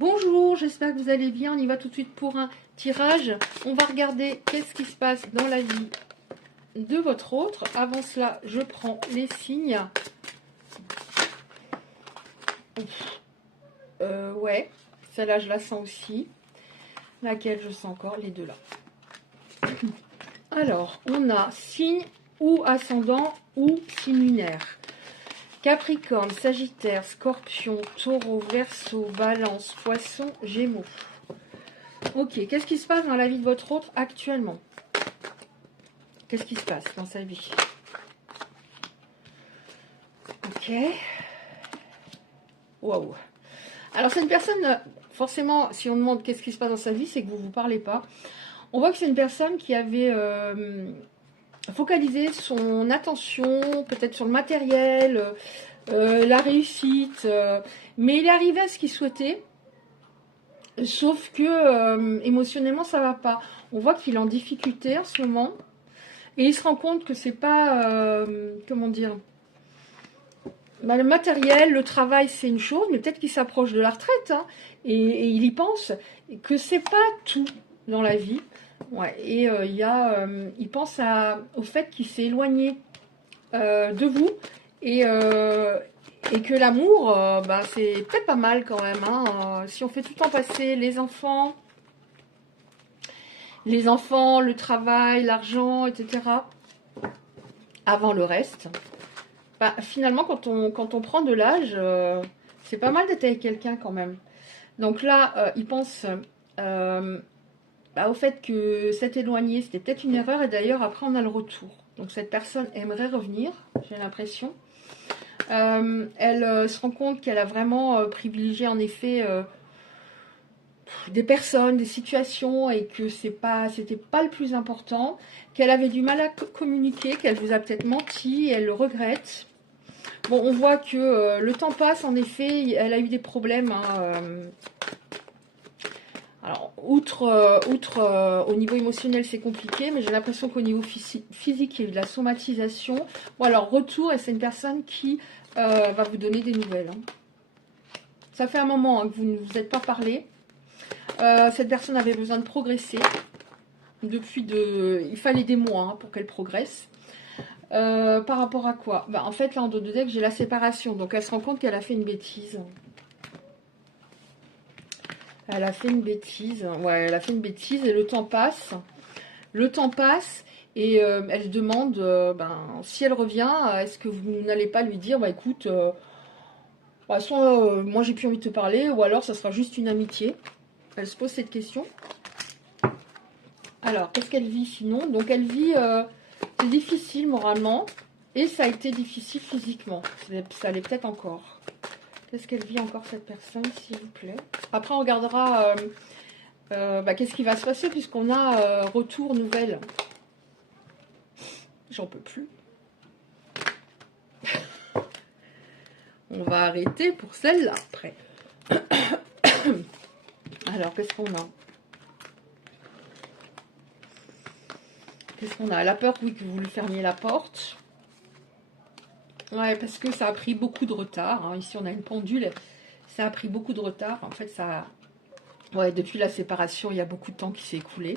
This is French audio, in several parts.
Bonjour, j'espère que vous allez bien. On y va tout de suite pour un tirage. On va regarder qu'est-ce qui se passe dans la vie de votre autre. Avant cela, je prends les signes. Ouais, celle-là, je la sens aussi. Laquelle je sens encore? Les deux là. Alors, on a signe ou ascendant ou signe lunaire. Capricorne, Sagittaire, Scorpion, Taureau, Verseau, Balance, Poisson, Gémeaux. Ok, qu'est-ce qui se passe dans la vie de votre autre actuellement? Qu'est-ce qui se passe dans sa vie? Ok. Waouh. Alors, c'est une personne, forcément, si on demande qu'est-ce qui se passe dans sa vie, c'est que vous ne vous parlez pas. On voit que c'est une personne qui avait focalisé son attention, peut-être sur le matériel, la réussite, mais il est arrivé à ce qu'il souhaitait. Sauf que émotionnellement, ça va pas. On voit qu'il est en difficulté en ce moment. Et il se rend compte que c'est pas, comment dire, bah, le matériel, le travail, c'est une chose, mais peut-être qu'il s'approche de la retraite, hein, et il y pense, que c'est pas tout dans la vie. Ouais, et il pense au fait qu'il s'est éloigné de vous, et, euh, et que l'amour, bah, c'est peut-être pas mal quand même. Hein, si on fait tout le temps passer les enfants, le travail, l'argent, etc., avant le reste. Bah, finalement, quand on prend de l'âge, c'est pas mal d'être avec quelqu'un quand même. Donc là, il pense au fait que s'être éloigné, c'était peut-être une erreur. Et d'ailleurs, après, on a le retour. Donc cette personne aimerait revenir, j'ai l'impression. Elle se rend compte qu'elle a vraiment privilégié en effet des personnes, des situations, et que c'était pas le plus important, qu'elle avait du mal à communiquer, qu'elle vous a peut-être menti, et elle le regrette. Bon, on voit que le temps passe, en effet, elle a eu des problèmes. Hein, alors, outre au niveau émotionnel, c'est compliqué, mais j'ai l'impression qu'au niveau physique, il y a eu de la somatisation. Ou alors, retour, et c'est une personne qui va vous donner des nouvelles. Hein. Ça fait un moment hein, que vous ne vous êtes pas parlé. Cette personne avait besoin de progresser. Il fallait des mois hein, pour qu'elle progresse. Par rapport à quoi? En fait, là, en dos de deck, j'ai la séparation. Donc, elle se rend compte qu'elle a fait une bêtise. Elle a fait une bêtise. Ouais, elle a fait une bêtise et le temps passe. Le temps passe et elle se demande si elle revient, est-ce que vous n'allez pas lui dire écoute, soit moi j'ai plus envie de te parler, ou alors ça sera juste une amitié. Elle se pose cette question. Alors, qu'est-ce qu'elle vit sinon? Donc, elle vit. C'est difficile moralement et ça a été difficile physiquement. Ça l'est peut-être encore. Qu'est-ce qu'elle vit encore cette personne, s'il vous plaît? Après, on regardera qu'est-ce qui va se passer puisqu'on a retour nouvelle. J'en peux plus. On va arrêter pour celle-là après. Alors, qu'est-ce qu'on a? Qu'est-ce qu'on a? La peur, oui, que vous lui fermiez la porte. Ouais, parce que ça a pris beaucoup de retard. Hein. Ici, on a une pendule. Ça a pris beaucoup de retard. En fait, depuis la séparation, il y a beaucoup de temps qui s'est écoulé.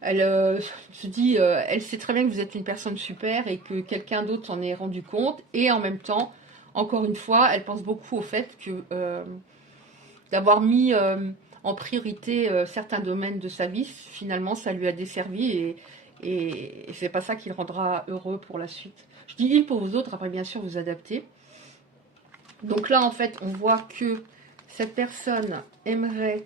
Elle se dit, elle sait très bien que vous êtes une personne super et que quelqu'un d'autre s'en est rendu compte. Et en même temps, encore une fois, elle pense beaucoup au fait que d'avoir mis en priorité certains domaines de sa vie, finalement, ça lui a desservi et c'est pas ça qui le rendra heureux pour la suite. Je dis il pour vous autres, après bien sûr vous adaptez. Donc là, en fait, on voit que cette personne aimerait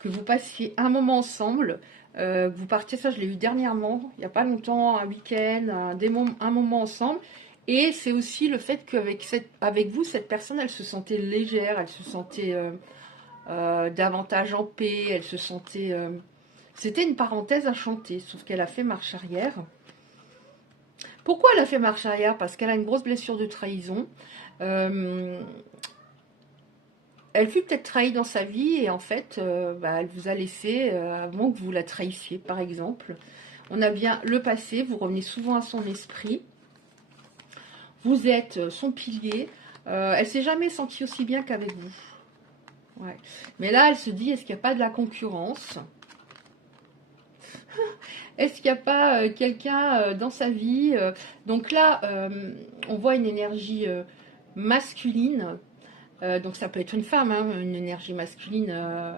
que vous passiez un moment ensemble, que vous partiez, ça je l'ai eu dernièrement, il n'y a pas longtemps, un week-end, un moment ensemble. Et c'est aussi le fait qu'avec vous, cette personne, elle se sentait légère, elle se sentait davantage en paix, elle se sentait... C'était une parenthèse à chanter, sauf qu'elle a fait marche arrière. Pourquoi elle a fait marche arrière? Parce qu'elle a une grosse blessure de trahison. Elle fut peut-être trahie dans sa vie et en fait, elle vous a laissé avant que vous la trahissiez, par exemple. On a bien le passé, vous revenez souvent à son esprit. Vous êtes son pilier. Elle s'est jamais sentie aussi bien qu'avec vous. Ouais. Mais là, elle se dit, est-ce qu'il n'y a pas de la concurrence? Est-ce qu'il n'y a pas quelqu'un dans sa vie Donc là, on voit une énergie masculine. Donc ça peut être une femme, hein, une énergie masculine,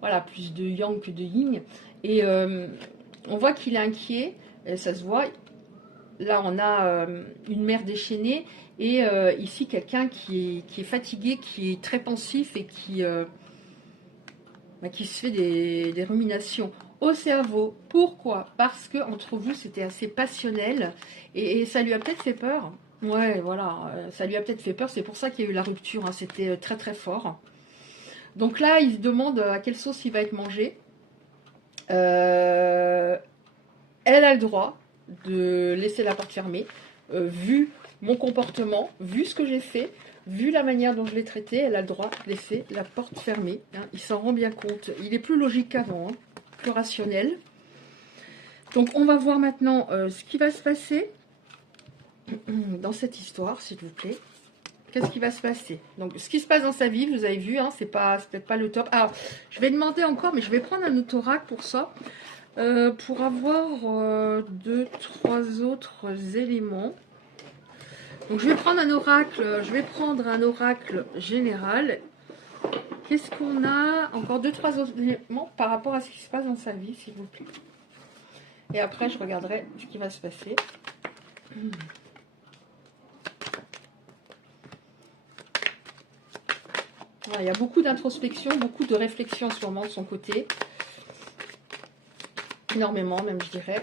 voilà, plus de yang que de yin. Et on voit qu'il est inquiet, et ça se voit. Là, on a une mère déchaînée et ici quelqu'un qui est fatigué, qui est très pensif et qui se fait des ruminations au cerveau. Pourquoi? Parce que entre vous, c'était assez passionnel et ça lui a peut-être fait peur. Ouais, voilà, ça lui a peut-être fait peur. C'est pour ça qu'il y a eu la rupture, hein. C'était très très fort. Donc là, il se demande à quelle sauce il va être mangé. Elle a le droit de laisser la porte fermée, vu mon comportement, vu ce que j'ai fait, vu la manière dont je l'ai traité, elle a le droit de laisser la porte fermée. Hein. Il s'en rend bien compte. Il est plus logique qu'avant, hein, plus rationnel. Donc on va voir maintenant ce qui va se passer dans cette histoire, s'il vous plaît. Qu'est-ce qui va se passer? Donc ce qui se passe dans sa vie, vous avez vu, hein, c'est peut-être pas le top. Alors, je vais demander encore, mais je vais prendre un autre oracle pour ça. Pour avoir 2-3 autres éléments. Donc je vais prendre un oracle général. Qu'est-ce qu'on a? Encore 2-3 autres éléments par rapport à ce qui se passe dans sa vie, s'il vous plaît. Et après, je regarderai ce qui va se passer. Voilà, il y a beaucoup d'introspection, beaucoup de réflexion en ce moment de son côté. Énormément même, je dirais.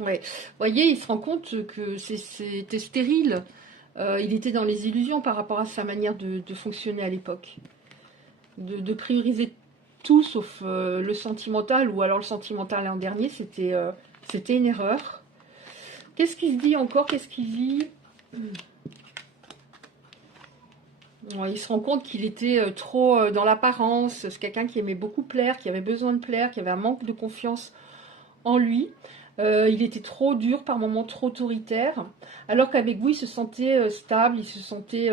Ouais. Vous voyez, il se rend compte que c'était stérile. Il était dans les illusions par rapport à sa manière de fonctionner à l'époque. De prioriser tout sauf le sentimental, ou alors le sentimental en dernier, c'était une erreur. Qu'est-ce qu'il se dit encore? Qu'est-ce qu'il dit? Ouais, il se rend compte qu'il était trop dans l'apparence. C'est quelqu'un qui aimait beaucoup plaire, qui avait besoin de plaire, qui avait un manque de confiance en lui. Il était trop dur, par moments trop autoritaire, alors qu'avec vous, il se sentait stable, il se sentait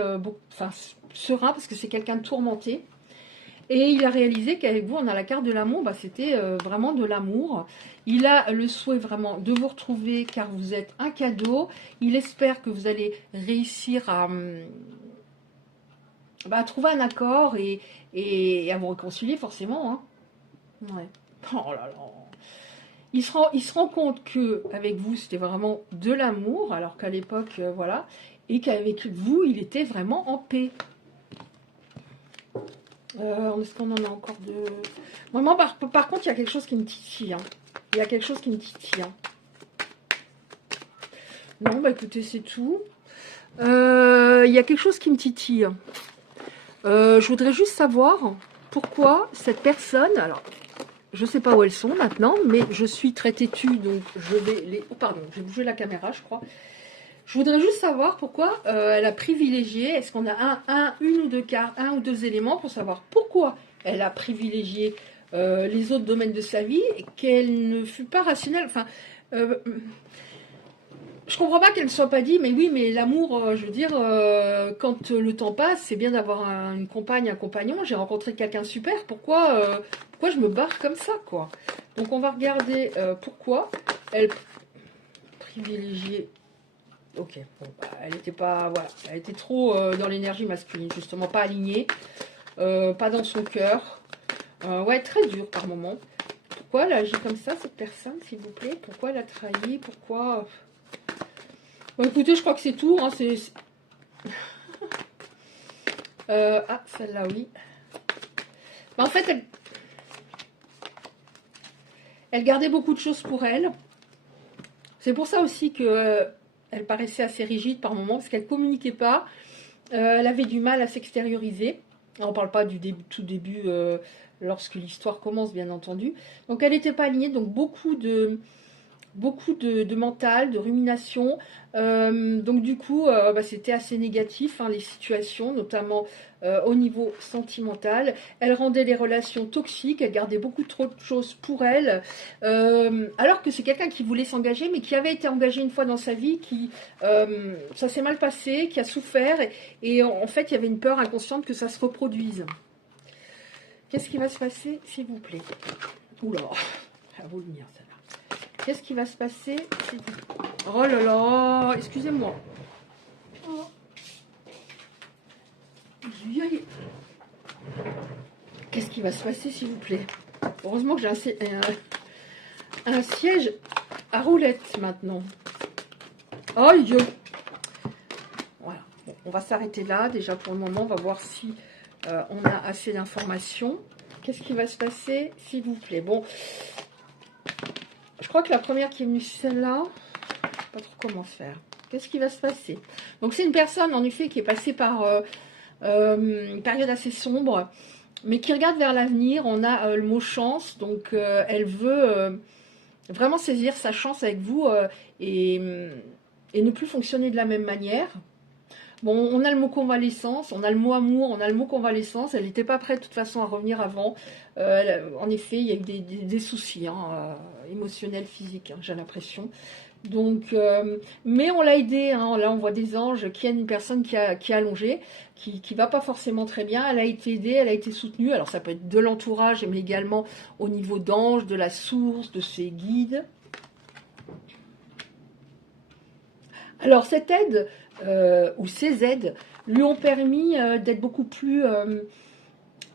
serein, parce que c'est quelqu'un de tourmenté. Et il a réalisé qu'avec vous, on a la carte de l'amour, c'était vraiment de l'amour. Il a le souhait vraiment de vous retrouver, car vous êtes un cadeau. Il espère que vous allez réussir à trouver un accord et à vous réconcilier, forcément. Hein. Ouais. Oh là là. Il se rend compte qu'avec vous, c'était vraiment de l'amour, alors qu'à l'époque, voilà, et qu'avec vous, il était vraiment en paix. Est-ce qu'on en a encore de... Vraiment, par contre, il y a quelque chose qui me titille. Hein. Il y a quelque chose qui me titille. Hein. Non, écoutez, c'est tout. Il y a quelque chose qui me titille. Je voudrais juste savoir pourquoi cette personne... Alors, je ne sais pas où elles sont maintenant, mais je suis très têtue, donc je vais les... Oh, pardon, j'ai bougé la caméra, je crois. Je voudrais juste savoir pourquoi elle a privilégié, est-ce qu'on a une ou deux cartes, un ou deux éléments pour savoir pourquoi elle a privilégié les autres domaines de sa vie et qu'elle ne fut pas rationnelle. Enfin, je comprends pas qu'elle ne soit pas dit, mais oui, mais l'amour, je veux dire, quand le temps passe, c'est bien d'avoir une compagne, un compagnon. J'ai rencontré quelqu'un super, pourquoi je me barre comme ça, quoi? Donc on va regarder pourquoi elle privilégiait. Ok, bon, elle était pas, voilà, elle était trop dans l'énergie masculine, justement, pas alignée, pas dans son cœur. Ouais, très dur par moment. Pourquoi elle agit comme ça, cette personne, s'il vous plaît? Pourquoi elle a trahi? Pourquoi... Bon, écoutez, je crois que c'est tout. Hein, celle-là, oui. En fait, elle gardait beaucoup de choses pour elle. C'est pour ça aussi que elle paraissait assez rigide par moments, parce qu'elle ne communiquait pas. Elle avait du mal à s'extérioriser. On ne parle pas du tout début, lorsque l'histoire commence, bien entendu. Donc, elle n'était pas alignée. Donc, beaucoup de beaucoup de mental, de rumination. Donc du coup, c'était assez négatif, hein, les situations, notamment au niveau sentimental. Elle rendait les relations toxiques, elle gardait beaucoup trop de choses pour elle, alors que c'est quelqu'un qui voulait s'engager, mais qui avait été engagé une fois dans sa vie, qui ça s'est mal passé, qui a souffert, et en fait, il y avait une peur inconsciente que ça se reproduise. Qu'est-ce qui va se passer, s'il vous plaît? Oula, à vous le dire, ça. Qu'est-ce qui va se passer? Oh là là, excusez-moi. Oh. Qu'est-ce qui va se passer, s'il vous plaît? Heureusement que j'ai un siège à roulette maintenant. Oh, Dieu. Voilà. Bon, on va s'arrêter là. Déjà, pour le moment, on va voir si on a assez d'informations. Qu'est-ce qui va se passer, s'il vous plaît? Bon, je crois que la première qui est venue, c'est celle-là. Je ne sais pas trop comment faire. Qu'est-ce qui va se passer? Donc, c'est une personne, en effet, qui est passée par une période assez sombre, mais qui regarde vers l'avenir. On a le mot chance, donc elle veut vraiment saisir sa chance avec vous et ne plus fonctionner de la même manière. Bon, on a le mot convalescence, on a le mot amour, on a le mot convalescence. Elle n'était pas prête de toute façon à revenir avant. En effet, il y a eu des soucis hein, émotionnels, physiques, hein, j'ai l'impression. Donc, mais on l'a aidée, hein, là on voit des anges qui aident une personne qui est allongée, qui va pas forcément très bien. Elle a été aidée, elle a été soutenue. Alors ça peut être de l'entourage, mais également au niveau d'anges, de la source, de ses guides. Alors cette aide, ou ces aides, lui ont permis d'être beaucoup plus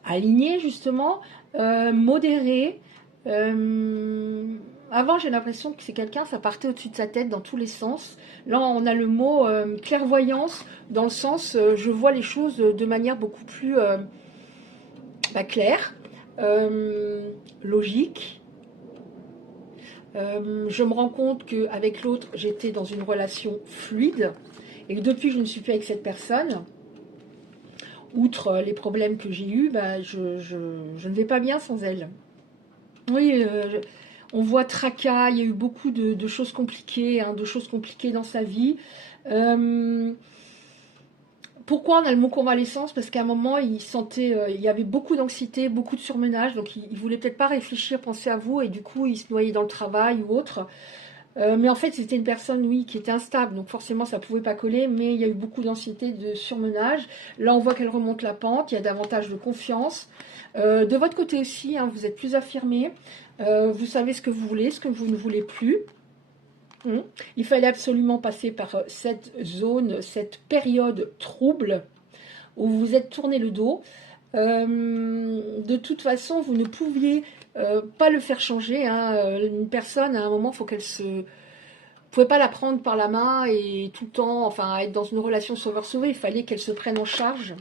alignée justement, modérée. Avant, j'ai l'impression que c'est quelqu'un, ça partait au-dessus de sa tête dans tous les sens. Là, on a le mot clairvoyance, dans le sens, je vois les choses de manière beaucoup plus claire, logique. Je me rends compte qu'avec l'autre, j'étais dans une relation fluide. Et que depuis que je ne suis plus avec cette personne, outre les problèmes que j'ai eus, je ne vais pas bien sans elle. Oui, on voit tracas, il y a eu beaucoup de choses compliquées, hein, dans sa vie. Pourquoi on a le mot convalescence? Parce qu'à un moment, il sentait, il y avait beaucoup d'anxiété, beaucoup de surmenage, donc il voulait peut-être pas réfléchir, penser à vous, et du coup, il se noyait dans le travail ou autre. Mais en fait, c'était une personne, oui, qui était instable, donc forcément, ça ne pouvait pas coller, mais il y a eu beaucoup d'anxiété, de surmenage. Là, on voit qu'elle remonte la pente, il y a davantage de confiance. De votre côté aussi, hein, vous êtes plus affirmé, vous savez ce que vous voulez, ce que vous ne voulez plus. Il fallait absolument passer par cette zone, cette période trouble, où vous vous êtes tourné le dos. De toute façon, vous ne pouviez pas le faire changer. Hein. Une personne, à un moment, il faut qu'elle se... Vous ne pouvez pas la prendre par la main et tout le temps, enfin, être dans une relation sauveur-sauvé. Il fallait qu'elle se prenne en charge.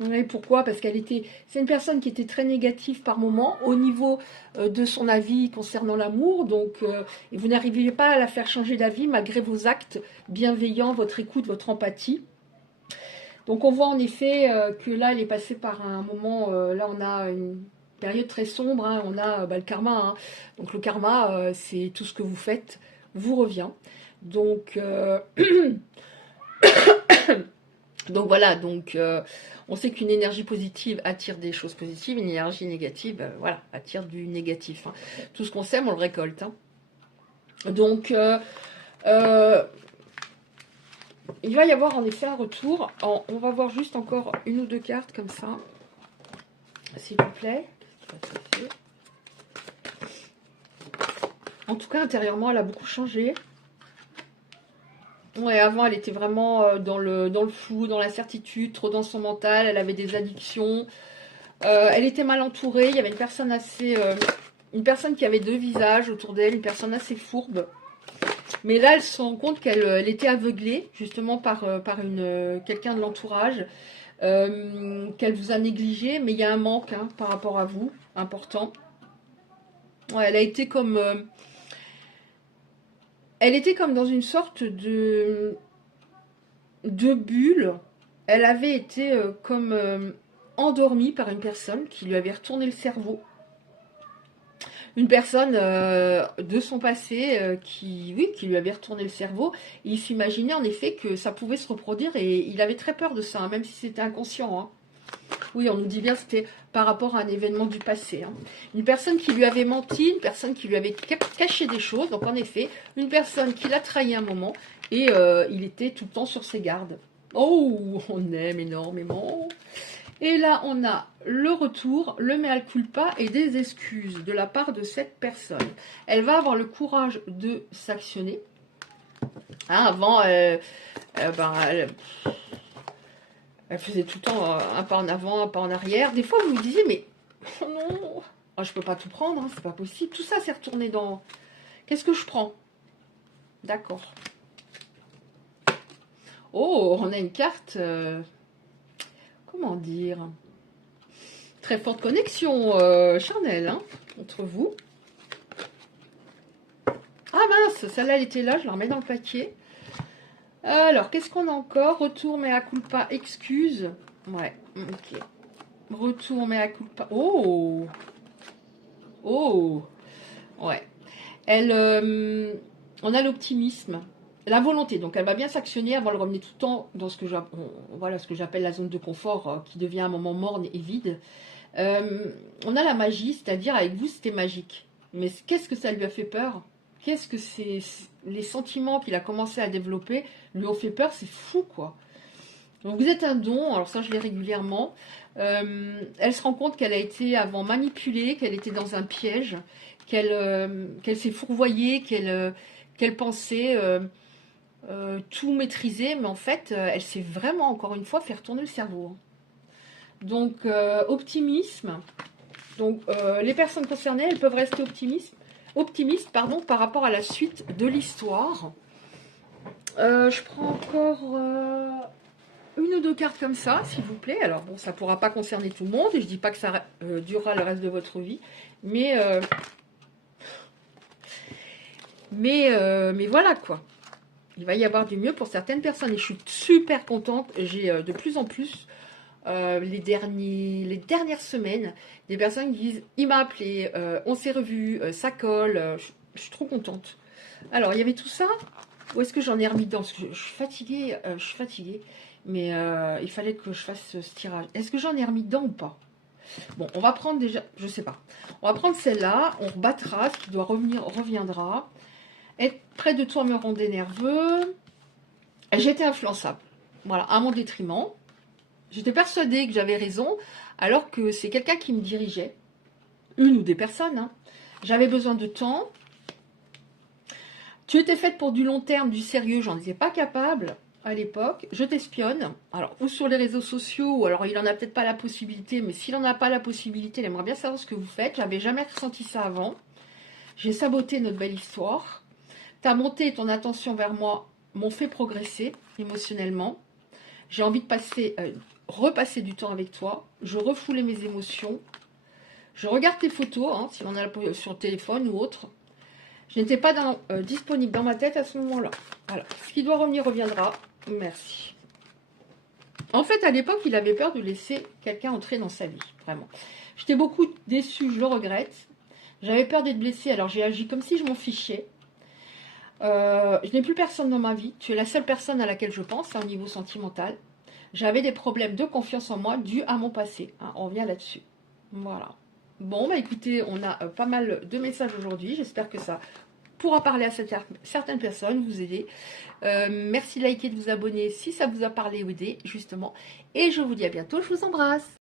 Oui, pourquoi? Parce c'est une personne qui était très négative par moment au niveau de son avis concernant l'amour. Donc, et vous n'arriviez pas à la faire changer d'avis malgré vos actes bienveillants, votre écoute, votre empathie. Donc on voit en effet que là, elle est passée par un moment, là on a une période très sombre, hein, on a le karma. Hein. Donc le karma, c'est tout ce que vous faites vous revient. Donc, donc voilà, donc on sait qu'une énergie positive attire des choses positives, une énergie négative, voilà, attire du négatif. Hein. Tout ce qu'on sème, on le récolte. Hein. Donc, il va y avoir en effet un retour. On va voir juste encore une ou deux cartes comme ça. S'il vous plaît. En tout cas, intérieurement, elle a beaucoup changé. Ouais, avant, elle était vraiment dans le flou, dans l'incertitude, trop dans son mental. Elle avait des addictions. Elle était mal entourée. Il y avait une personne une personne qui avait deux visages autour d'elle, une personne assez fourbe. Mais là, elle se rend compte qu'elle était aveuglée, justement, par quelqu'un de l'entourage, qu'elle vous a négligé, mais il y a un manque hein, par rapport à vous, important. Ouais, elle était comme dans une sorte de bulle. Elle avait été endormie par une personne qui lui avait retourné le cerveau. Une personne de son passé qui, oui, qui lui avait retourné le cerveau. Et il s'imaginait en effet que ça pouvait se reproduire et il avait très peur de ça, hein, même si c'était inconscient. Hein. Oui, on nous dit bien que c'était par rapport à un événement du passé. Hein. Une personne qui lui avait menti, une personne qui lui avait caché des choses. Donc en effet, une personne qui l'a trahi un moment et il était tout le temps sur ses gardes. Oh, on aime énormément. Et là, on a le retour, le mea culpa et des excuses de la part de cette personne. Elle va avoir le courage de s'actionner. Hein, avant, elle faisait tout le temps un pas en avant, un pas en arrière. Des fois, vous vous disiez, mais oh non, oh, je peux pas tout prendre, hein, c'est pas possible. Tout ça, c'est retourné dans... Qu'est-ce que je prends? D'accord. Oh, on a une carte... comment dire, très forte connexion charnelle hein, entre vous. Ah mince, celle-là elle était là, je la remets dans le paquet. Alors, qu'est-ce qu'on a encore? Retour mea culpa, excuse. Ouais, ok. Retour mea culpa. Oh, oh, ouais. Elle, on a l'optimisme. La volonté, donc elle va bien s'actionner, elle va le ramener tout le temps dans ce que j'appelle la zone de confort qui devient un moment morne et vide. On a la magie, c'est-à-dire avec vous c'était magique. Mais qu'est-ce que ça lui a fait peur? Qu'est-ce que c'est les sentiments qu'il a commencé à développer lui ont fait peur? C'est fou quoi. Donc vous êtes un don, alors ça je l'ai régulièrement. Elle se rend compte qu'elle a été avant manipulée, qu'elle était dans un piège, qu'elle s'est fourvoyée, qu'elle pensait tout maîtriser, mais en fait elle s'est vraiment encore une fois fait retourner le cerveau. Donc optimisme. Donc les personnes concernées, elles peuvent rester optimistes par rapport à la suite de l'histoire. Je prends encore une ou deux cartes comme ça, s'il vous plaît. Alors bon, ça ne pourra pas concerner tout le monde, et je ne dis pas que ça durera le reste de votre vie, mais voilà quoi. Il va y avoir du mieux pour certaines personnes, et je suis super contente. J'ai de plus en plus les dernières semaines, des personnes qui disent il m'a appelé, on s'est revu, ça colle, je suis trop contente. Alors il y avait tout ça, où est-ce que j'en ai remis dedans? Parce que je suis fatiguée, mais il fallait que je fasse ce tirage. Est-ce que j'en ai remis dedans ou pas? Bon, on va prendre déjà, je sais pas. On va prendre celle-là, on rebattra, ce qui doit revenir reviendra. Être près de toi me rendait nerveux. J'étais influençable, voilà, à mon détriment. J'étais persuadée que j'avais raison, alors que c'est quelqu'un qui me dirigeait, une ou des personnes. Hein. J'avais besoin de temps. Tu étais faite pour du long terme, du sérieux, j'en étais pas capable à l'époque. Je t'espionne, alors ou sur les réseaux sociaux, ou alors il en a peut-être pas la possibilité, mais s'il en a pas la possibilité, il aimerait bien savoir ce que vous faites. J'avais jamais ressenti ça avant. J'ai saboté notre belle histoire. Ta montée et ton attention vers moi m'ont fait progresser émotionnellement. J'ai envie de repasser du temps avec toi. Je refoulais mes émotions. Je regarde tes photos, hein, si on a sur le téléphone ou autre. Je n'étais pas disponible dans ma tête à ce moment-là. Alors, ce qui doit revenir reviendra. Merci. En fait, à l'époque, il avait peur de laisser quelqu'un entrer dans sa vie. Vraiment. J'étais beaucoup déçue, je le regrette. J'avais peur d'être blessée, alors j'ai agi comme si je m'en fichais. Je n'ai plus personne dans ma vie. Tu es la seule personne à laquelle je pense, au niveau sentimental. J'avais des problèmes de confiance en moi dus à mon passé. Hein, on revient là-dessus. Voilà. Bon, bah écoutez, on a pas mal de messages aujourd'hui. J'espère que ça pourra parler à certaines personnes, vous aider. Merci de liker, de vous abonner si ça vous a parlé ou aidé, justement. Et je vous dis à bientôt. Je vous embrasse.